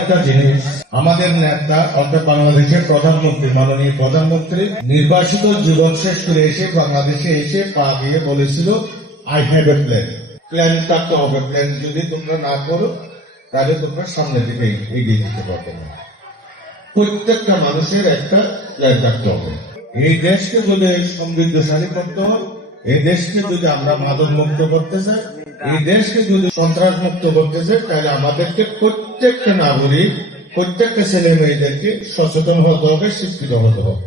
একটা জিনিস, আমাদের নেতা অর্থাৎ বাংলাদেশের প্রধানমন্ত্রী, মাননীয় প্রধানমন্ত্রী নির্বাসিত জীবন শেষ করে এসে বাংলাদেশে এসে পা দিয়ে বলেছিল, I have a plan. Plan থাকতে হবে, প্ল্যান যদি তোমরা না করো তাহলে তোমরা সামনের দিকে এগিয়ে যেতে পারবে না। প্রত্যেকটা মানুষের একটা প্ল্যান থাকতে হবে। এই দেশকে যদি সমৃদ্ধশালী করতে হয়, এই দেশকে যদি আমরা মাদক মুক্ত করতে চাই, এই দেশকে যদি সন্ত্রাস মুক্ত করতে চাই, তাহলে আমাদেরকে প্রত্যেকটা নাগরিক, প্রত্যেকটা ছেলে মেয়েদেরকে সচেতন হতে হবে, শিক্ষিত হতে হবে।